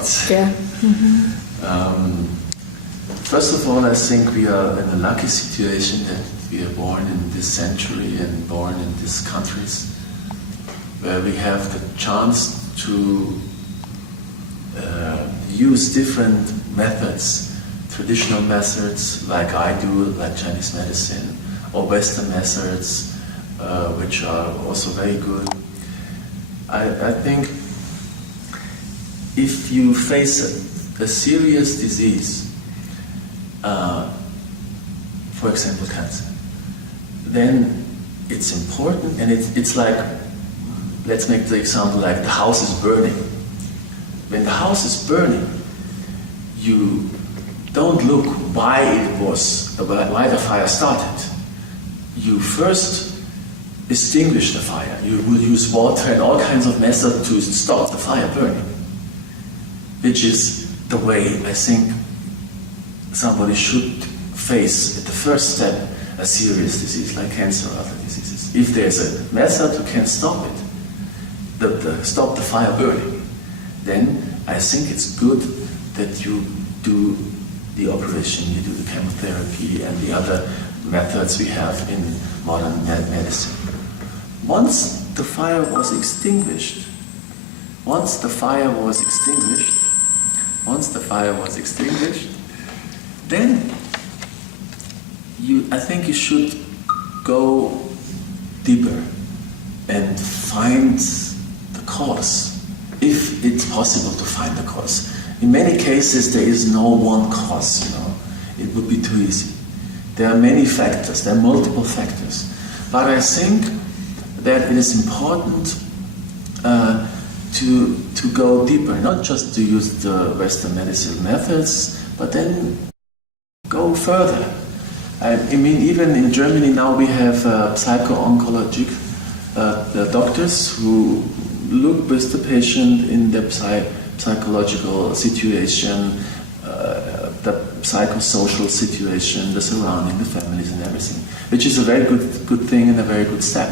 parts. Yeah. First of all, I think we are in a lucky situation that we are born in this century and born in these countries where we have the chance to use different methods, traditional methods like I do, like Chinese medicine, or Western methods, which are also very good. I think if you face a serious disease, for example cancer, then it's important, and it's like, let's make the example like the house is burning. When the house is burning, you don't look why the fire started. You first extinguish the fire. You will use water and all kinds of methods to stop the fire burning, which is the way I think somebody should face at the first step a serious disease like cancer or other diseases. If there's a method who can stop it, stop the fire burning, then I think it's good that you do the operation, you do the chemotherapy and the other methods we have in modern medicine. Once the fire was extinguished, then I think you should go deeper and find the cause, if it's possible to find the cause. In many cases, there is no one cause, It would be too easy. There are many factors, there are multiple factors. But I think that it is important to go deeper, not just to use the Western medicine methods, but then go further. I mean, even in Germany now we have psycho-oncologic doctors who look with the patient in the psychological situation, the psychosocial situation, the surrounding, the families and everything, which is a very good thing and a very good step.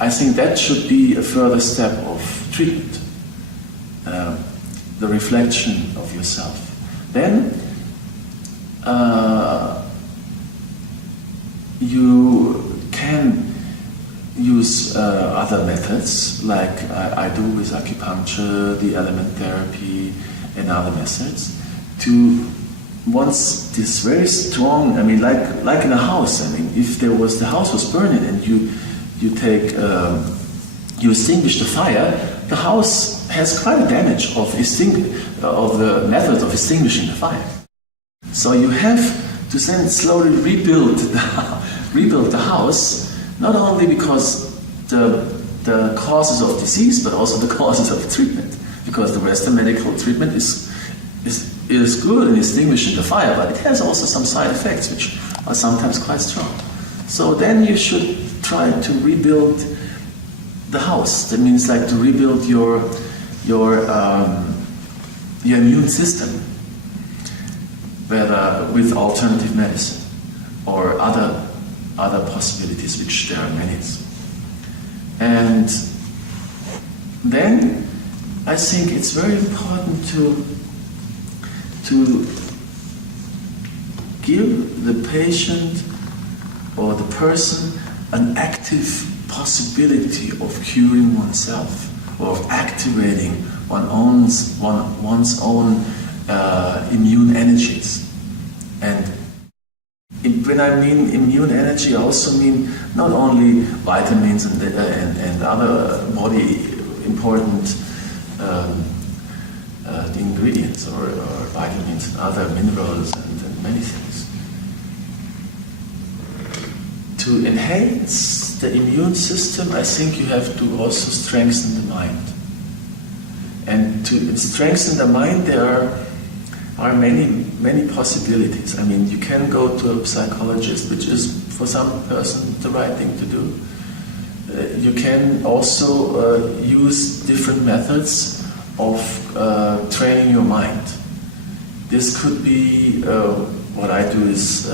I think that should be a further step of treatment, the reflection of yourself. Then you can use other methods like I do with acupuncture, the element therapy and other methods to, once this very strong, I mean like in a house, I mean if the house was burning and you extinguish the fire, the house has quite a damage of the method of extinguishing the fire. So you have to then slowly rebuild the house, not only because the causes of disease, but also the causes of treatment. Because the Western medical treatment is good in extinguishing the fire, but it has also some side effects which are sometimes quite strong. So then you should try to rebuild the house. That means like to rebuild your immune system, whether with alternative medicine or other possibilities, which there are many. And then I think it's very important to give the patient or the person an active possibility of curing oneself, or of activating one's own immune energies. And when I mean immune energy, I also mean not only vitamins and other body important ingredients or vitamins and other minerals and many things. To enhance the immune system, I think you have to also strengthen the mind. And to strengthen the mind, there are many possibilities. I mean, you can go to a psychologist, which is for some person the right thing to do. You can also use different methods of training your mind. This could be what I do is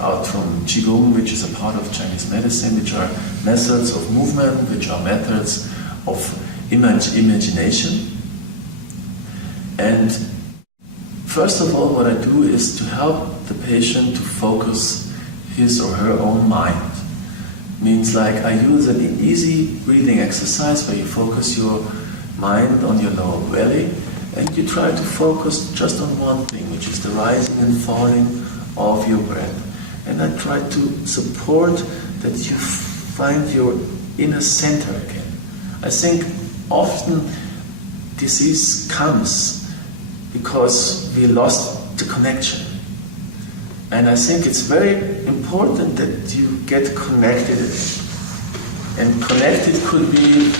out from Qigong, which is a part of Chinese medicine, which are methods of movement, which are methods of imagination. And first of all, what I do is to help the patient to focus his or her own mind. Means like I use an easy breathing exercise where you focus your mind on your lower belly and you try to focus just on one thing, which is the rising and falling of your breath. And I try to support that you find your inner center again. I think often disease comes because we lost the connection. And I think it's very important that you get connected again. And connected could be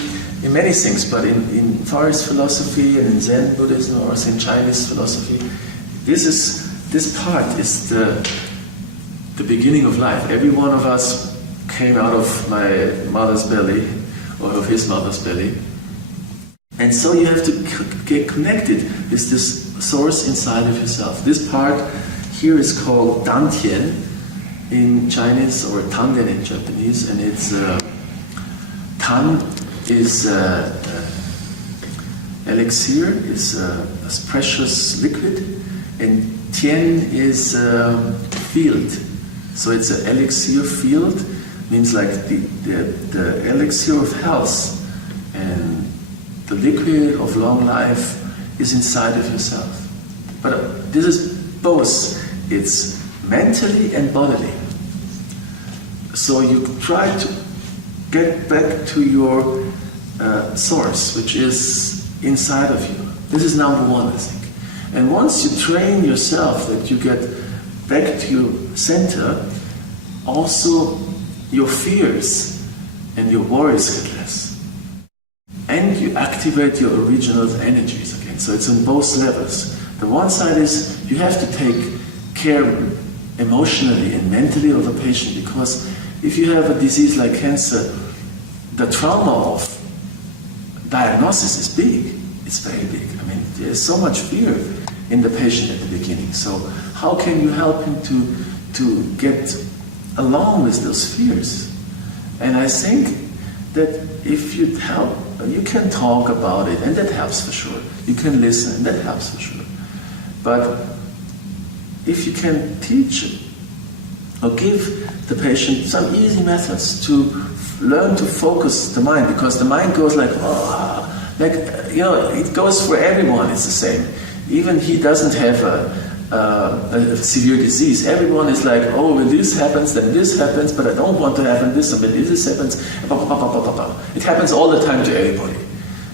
in many things, but in Far East philosophy and in Zen Buddhism or in Chinese philosophy, this part is the beginning of life. Every one of us came out of my mother's belly or of his mother's belly. And so you have to get connected with this source inside of yourself. This part here is called Dantian in Chinese or Tanden in Japanese, and it's Tan is elixir, is a precious liquid, and Tian is field. So it's an elixir field, means like the elixir of health, and the liquid of long life is inside of yourself. But this is both. It's mentally and bodily. So you try to get back to your source, which is inside of you. This is number one, I think. And once you train yourself that you get back to your center, also your fears and your worries get less. And you activate your original energies again. So it's on both levels. The one side is you have to take care emotionally and mentally of a patient, because if you have a disease like cancer, the trauma of diagnosis is big. It's very big. I mean, there's so much fear in the patient at the beginning. So how can you help him to get along with those fears? And I think that if you help, you can talk about it, and that helps for sure. You can listen, and that helps for sure. But if you can teach or give the patient some easy methods to learn to focus the mind, because the mind goes like, it goes for everyone, it's the same. Even he doesn't have a severe disease. Everyone is like, oh, when this happens, then this happens, but I don't want to happen this, and when this happens, it happens all the time to everybody.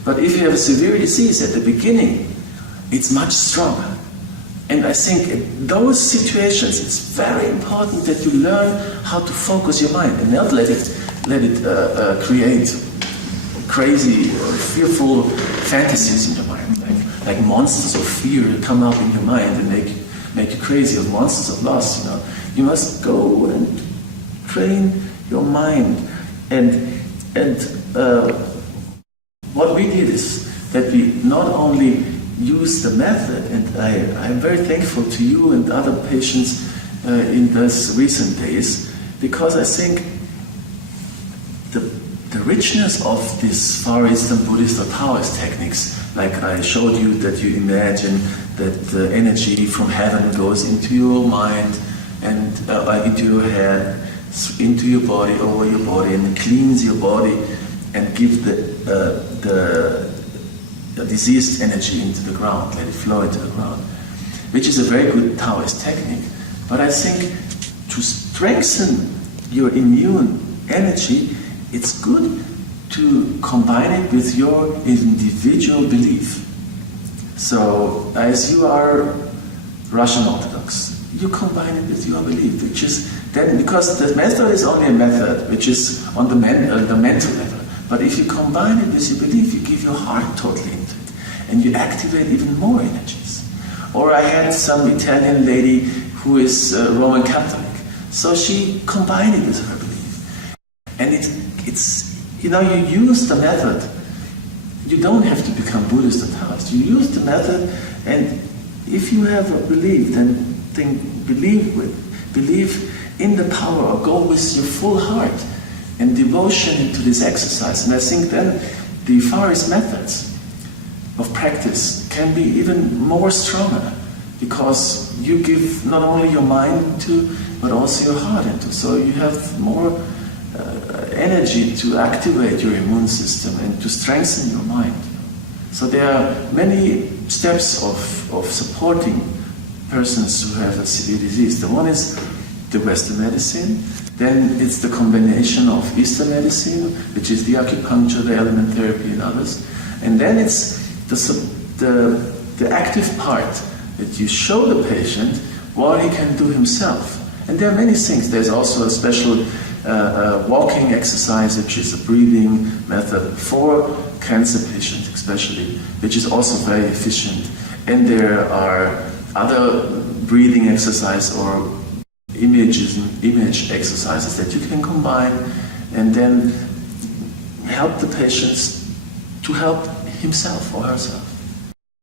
But if you have a severe disease at the beginning, it's much stronger. And I think in those situations, it's very important that you learn how to focus your mind and not let it create crazy, fearful fantasies in your mind, like monsters of fear come up in your mind and make you crazy, or monsters of loss. You must go and train your mind. And what we did is that we not only use the method, and I'm very thankful to you and other patients in these recent days, because I think the richness of these Far Eastern Buddhist or Taoist techniques, like I showed you that you imagine that the energy from heaven goes into your mind and into your head, into your body, over your body, and cleans your body and give the diseased energy into the ground, let it flow into the ground, which is a very good Taoist technique. But I think to strengthen your immune energy, it's good to combine it with your individual belief. So, as you are Russian Orthodox, you combine it with your belief, which is then, because the method is only a method which is on the mental level. But if you combine it with your belief, you give your heart totally into it, and you activate even more energies. Or I had some Italian lady who is Roman Catholic, so she combined it with her belief. And it's you use the method. You don't have to become Buddhist or Taoist. You use the method, and if you have a belief, then believe in the power, or go with your full heart and devotion into this exercise. And I think then the Far East methods of practice can be even more stronger, because you give not only your mind to, but also your heart into. So you have more energy to activate your immune system and to strengthen your mind. So there are many steps of supporting persons who have a severe disease. The one is the Western medicine, then it's the combination of Eastern medicine, which is the acupuncture, the element therapy and others, and then it's the active part that you show the patient what he can do himself. And there are many things. There's also a special walking exercise, which is a breathing method for cancer patients especially, which is also very efficient. And there are other breathing exercise or image exercises that you can combine and then help the patients to help himself or herself.